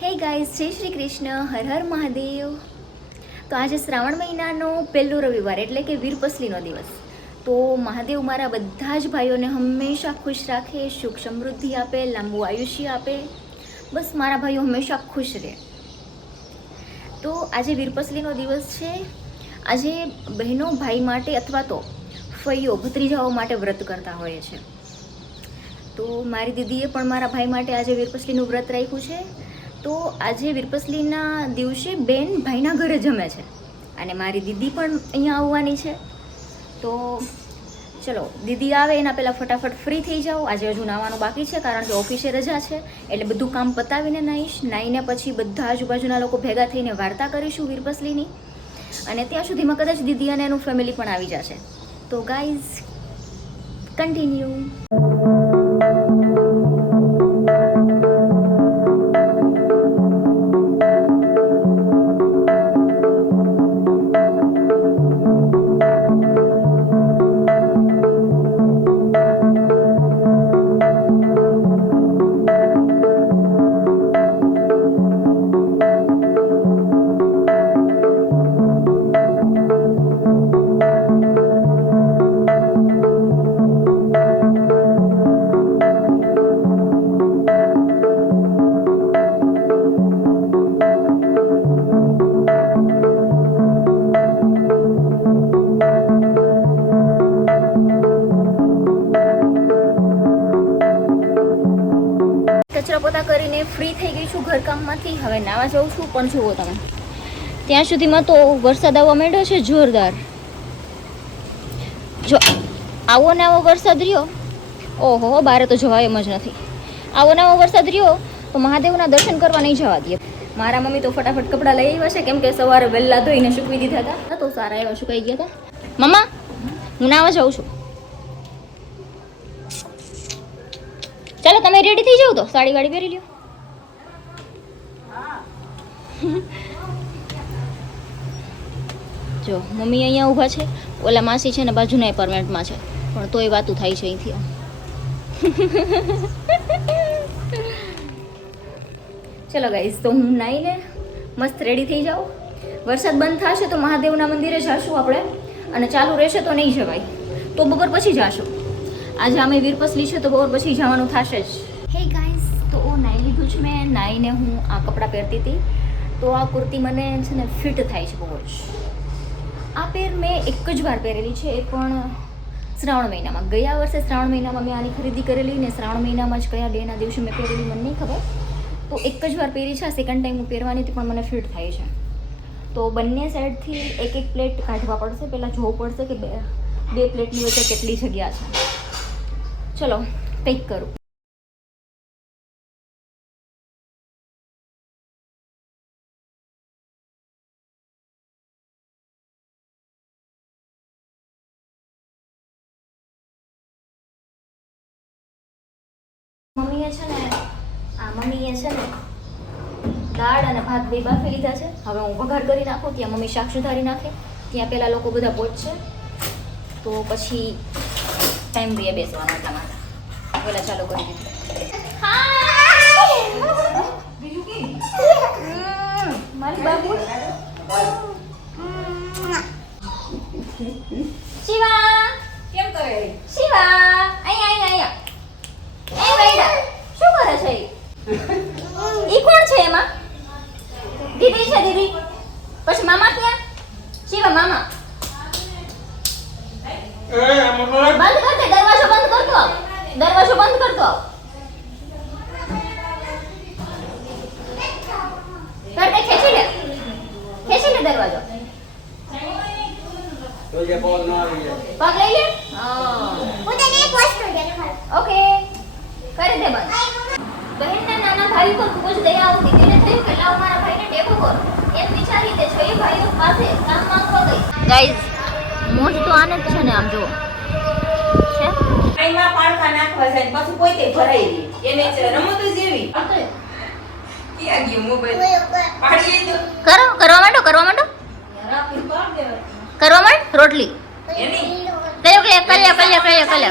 Hey guys, જય શ્રી કૃષ્ણ, હર હર મહાદેવ. તો આજે શ્રાવણ મહિનાનો પહેલો રવિવાર એટલે કે વીરપસલીનો દિવસ. તો મહાદેવ મારા બધા જ ભાઈઓને હંમેશા ખુશ રાખે, સુખ સમૃદ્ધિ આપે, લાંબુ આયુષ્ય આપે. બસ મારા ભાઈઓ હંમેશા ખુશ રહે. તો આજે વીરપસલીનો દિવસ છે. આજે બહેનો ભાઈ માટે અથવા તો ફઈઓ ભત્રીજાઓ માટે વ્રત કરતા હોય છે. તો મારી દીદીએ પણ મારા ભાઈ માટે આજે વીરપસલીનું વ્રત રાખ્યું છે. તો આજે વીરપસલીના દિવસે બેન ભાઈના ઘરે જમે છે અને મારી દીદી પણ અહીંયા આવવાની છે. તો ચલો, દીદી આવે એના પહેલાં ફટાફટ ફ્રી થઈ જાઓ. આજે હજુ નાવાનું બાકી છે કારણ કે ઓફિસે રજા છે, એટલે બધું કામ પતાવીને નાહીશ. નાહીને પછી બધા આજુબાજુના લોકો ભેગા થઈને વાર્તા કરીશું વીરપસલીની, અને ત્યાં સુધીમાં કદાચ દીદી અને એનું ફેમિલી પણ આવી જશે. તો ગાઈઝ, કન્ટિન્યુ. કચરા પોતા કરીને ફ્રી થઈ ગઈ છું ઘરકામમાંથી. હવે નાવા જાઉં છું. પણ જુઓ તમે, ત્યાં સુધીમાં તો વરસાદ આવવા માંડ્યો છે જોરદાર. જો આવો ને આવો વરસાદ રહ્યો, ઓહો, બારે તો જવાય એમ જ નથી. આવો ને આવો વરસાદ રહ્યો તો મહાદેવના દર્શન કરવા નહીં જવા દે. મારા મમ્મી તો ફટાફટ કપડાં લઈ આવ્યા છે, કેમ કે સવારે વહેલા ધોઈને સૂકવી દીધા હતા, તો સારા એવા સુકાઈ ગયા હતા. મમ્મા, હું નાવા જાઉં છું. ચાલો, તમે રેડી થઈ જાવ તો સાડી વાડી પહેરી લ્યો. જો મમ્મી અહીંયા ઊભા છે, ઓલા માસી છે ને બાજુના એપાર્ટમેન્ટમાં છે, પણ તોય વાતું થાય છે અહીંથી. ચલો ગાઈઝ, તો હું નાઈને મસ્ત રેડી થઈ જાઉં. વરસાદ બંધ થશે તો મહાદેવના મંદિરે જાશું આપણે, અને ચાલુ રહેશે તો નહીં જવાય, તો બપોર પછી જાશું. આજે અમે વીરપસલી છે તો બપોર પછી જવાનું થશે જ. હે ગાઈઝ, તો નાહી લીધું છે મેં. નાહીને હું આ કપડાં પહેરતી હતી, તો આ કુર્તી મને છે ને ફિટ થાય છે બહુ જ. આ પેર મેં એક જ વાર પહેરેલી છે, એ પણ શ્રાવણ મહિનામાં. ગયા વર્ષે શ્રાવણ મહિનામાં મેં આની ખરીદી કરેલી, ને શ્રાવણ મહિનામાં જ કયા ડેના દિવસે મેં પહેરેલી મને નહીં ખબર. તો એક જ વાર પહેરી છે. સેકન્ડ ટાઈમ હું પહેરવાની હતી પણ મને ફિટ થાય છે. તો બંને સાઈડથી એક એક પ્લેટ કાઢવા પડશે. પહેલાં જોવું પડશે કે બે પ્લેટની વચ્ચે કેટલી જગ્યા છે. ચલો, પેક કરું. મમ્મીએ છે ને દાળ અને ભાત બે બાફી લીધા છે. હવે હું વઘાર કરી નાખું. ત્યાં મમ્મી શાક સુધારી નાખે, ત્યાં પહેલાં લોકો બધા પહોંચશે, તો પછી ટાઈમ રહે બેસવાનો. એટલા માટે પહેલાં ચાલુ કરી દીધું. મારી બાબુ શિવા કેમ કરે? શિવા અહીંયા એ બેટા શું કરે છે? ઈ કોણ છે? એમાં દીદી છે. દીદી પછી મામા ક્યાં? શિવા મામા બંધ કર દે. દરવાજો બંધ કરતો આવ. દરવાજો બંધ કરતો આવ. કર દે. ખેંચી લે દરવાજો. પગ લઈ લે. ઓકે, કરી દે બંધ. બહેનના નાના ભાઈ પર ખૂબ જ દયા આવતી. તેને થયું કે લાવ મારા ભાઈને ટેકો કર. એમ વિચારી તે 6 ભાઈઓ પાસે કામ માંગવા ગઈ. ગાઈઝ, મોઢ તો આને જ છે ને, આમ જો છે. આઈમાં પાણકા નાખવા જાય પછી કોઈ તે ભરાઈ દે. એને રમત જ એવી. ક્યાં ગયો મોબાઈલ? પાડી દો. કરવા માંડો. કરવા માંડ રોટલી. એની કલ્યા